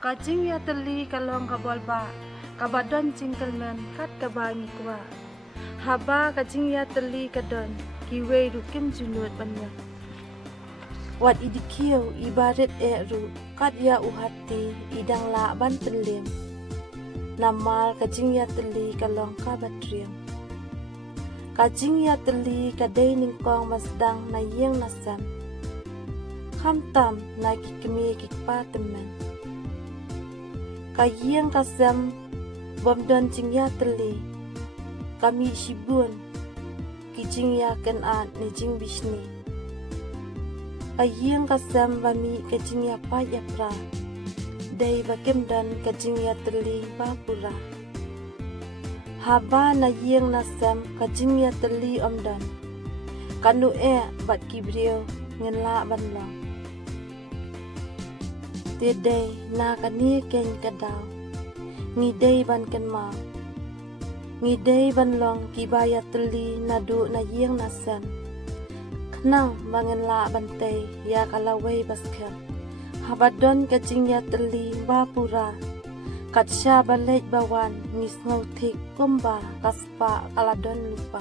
Kajing ya teli kalong kabolba, kabadon cingkelmen kat kabani kwa. Haba kajing ya teli kadon, kiwe rukim junut banyak. Wat idikiu ibarit ru kat ya uhati idang la ban pelim. Namal kajing ya teli kalong kabatriam. Kajing ya teli kadai ningkong masdang na yeng nasam. Kamtam na kikmi kikpa temen. Kayeng kasam bomdon jing ya teli. Kami shibun kijing ya kenat ni jing bisni. Kayeng kasam bami kajing ya pa ya pra. Dai bakem dan kajing ya teli bapura. Haba na yeng nasam kajing ya teli omdan. Kanu bat kibrio ngenla banlang. Tidai na kani ken kadau. Ngidai ban ken mau. Ngidai ban long kibaya teli nadu na yeng nasam. Kenang bangenla bantai ya kalawai baskem. Habadon kajing ya teli bapura. Katsya balej bawan ngis ngautik kumba kaspa kaladon lupa.